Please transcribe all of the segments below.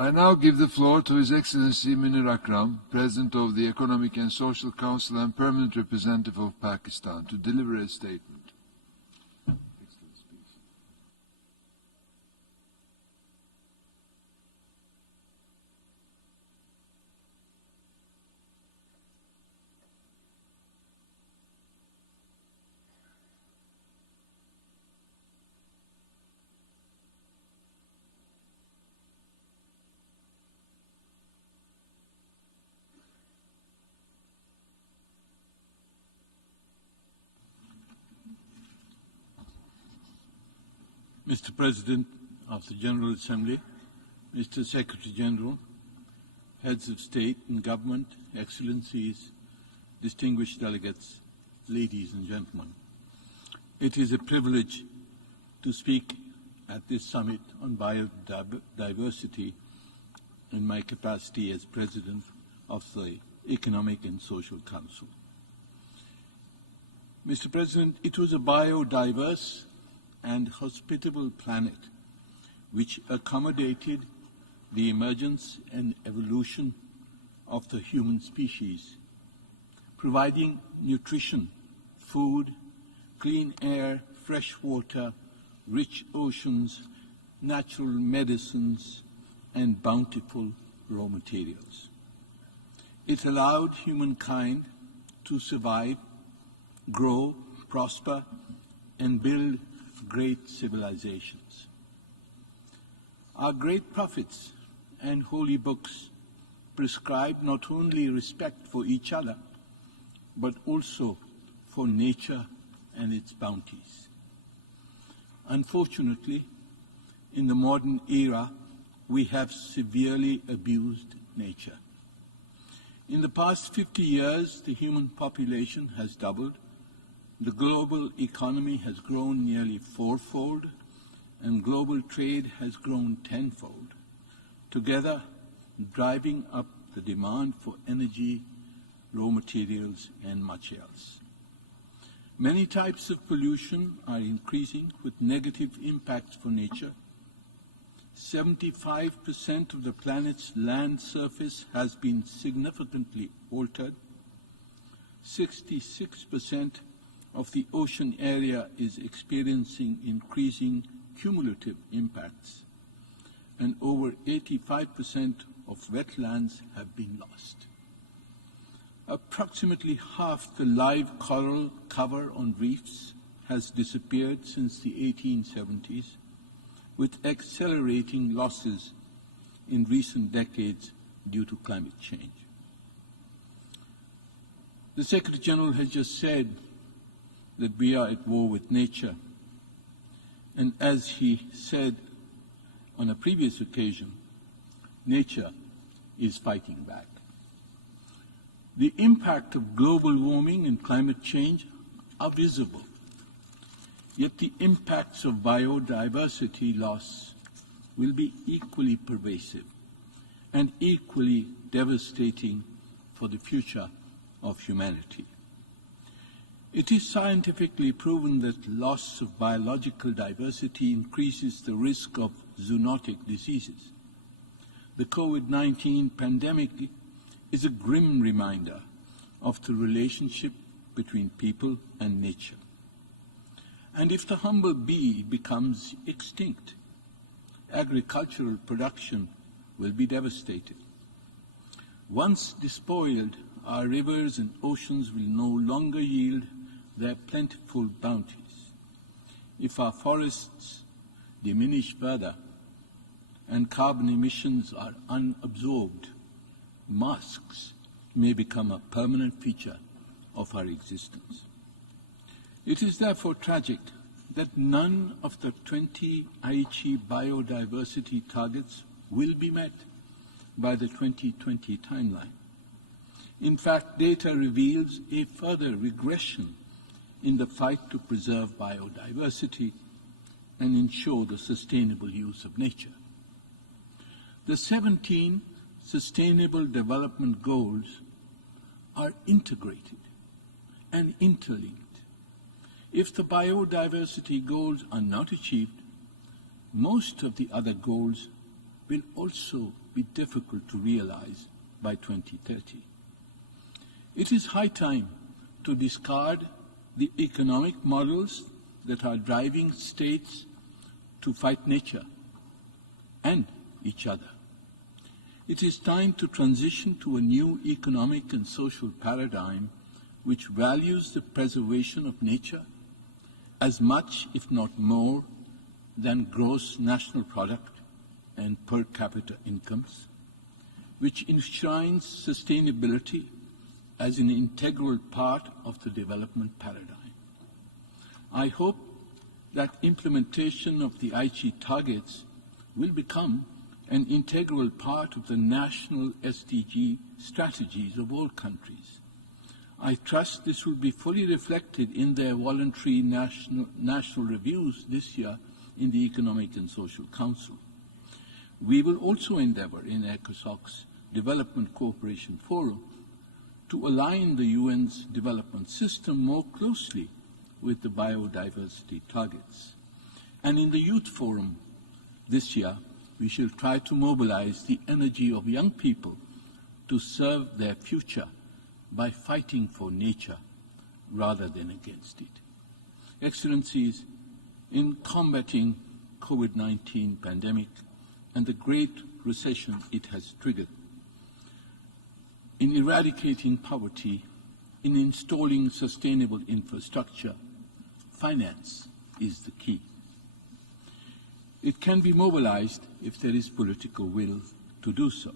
I now give the floor to His Excellency Munir Akram, President of the Economic and Social Council and Permanent Representative of Pakistan, to deliver a statement. Mr. President of the General Assembly, Mr. Secretary General, Heads of State and Government, Excellencies, distinguished delegates, ladies and gentlemen. It is a privilege to speak at this summit on biodiversity in my capacity as President of the Economic and Social Council. Mr. President, it was a biodiverse and hospitable planet which accommodated the emergence and evolution of the human species, providing nutrition, food, clean air, fresh water, rich oceans, natural medicines, and bountiful raw materials. It allowed humankind to survive, grow, prosper, and build great civilizations. Our great prophets and holy books prescribe not only respect for each other, but also for nature and its bounties. Unfortunately, in the modern era, we have severely abused nature. In the past 50 years, the human population has doubled. The global economy has grown nearly fourfold, and global trade has grown tenfold, together driving up the demand for energy, raw materials, and much else. Many types of pollution are increasing with negative impacts for nature. 75% of the planet's land surface has been significantly altered. 66% of the ocean area is experiencing increasing cumulative impacts, and over 85% of wetlands have been lost. Approximately half the live coral cover on reefs has disappeared since the 1870s, with accelerating losses in recent decades due to climate change. The Secretary General has just said that we are at war with nature. And as he said on a previous occasion, nature is fighting back. The impact of global warming and climate change are visible, yet the impacts of biodiversity loss will be equally pervasive and equally devastating for the future of humanity. It is scientifically proven that loss of biological diversity increases the risk of zoonotic diseases. The COVID-19 pandemic is a grim reminder of the relationship between people and nature. And if the humble bee becomes extinct, agricultural production will be devastated. Once despoiled, our rivers and oceans will no longer yield their plentiful bounties. If our forests diminish further and carbon emissions are unabsorbed, masks may become a permanent feature of our existence. It is therefore tragic that none of the 20 Aichi biodiversity targets will be met by the 2020 timeline. In fact, data reveals a further regression in the fight to preserve biodiversity and ensure the sustainable use of nature. The 17 Sustainable Development Goals are integrated and interlinked. If the biodiversity goals are not achieved, most of the other goals will also be difficult to realize by 2030. It is high time to discard the economic models that are driving states to fight nature and each other. It is time to transition to a new economic and social paradigm which values the preservation of nature as much, if not more, than gross national product and per capita incomes, which enshrines sustainability as an integral part of the development paradigm. I hope that implementation of the Aichi targets will become an integral part of the national SDG strategies of all countries. I trust this will be fully reflected in their voluntary national reviews this year in the Economic and Social Council. We will also endeavor in ECOSOC's Development Cooperation Forum to align the UN's development system more closely with the biodiversity targets. And in the Youth Forum this year, we shall try to mobilize the energy of young people to serve their future by fighting for nature rather than against it. Excellencies, in combating COVID-19 pandemic and the great recession it has triggered, in eradicating poverty, in installing sustainable infrastructure, finance is the key. It can be mobilized if there is political will to do so.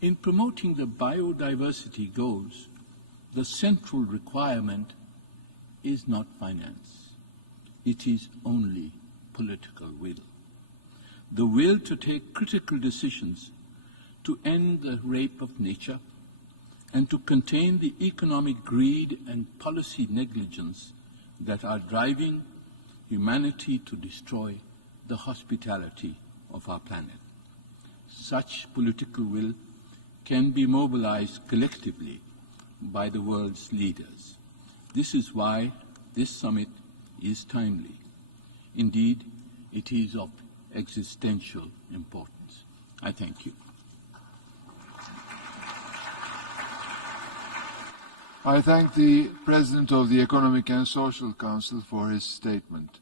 In promoting the biodiversity goals, the central requirement is not finance. It is only political will. The will to take critical decisions to end the rape of nature and to contain the economic greed and policy negligence that are driving humanity to destroy the hospitality of our planet. Such political will can be mobilized collectively by the world's leaders. This is why this summit is timely. Indeed, it is of existential importance. I thank you. I thank the President of the Economic and Social Council for his statement.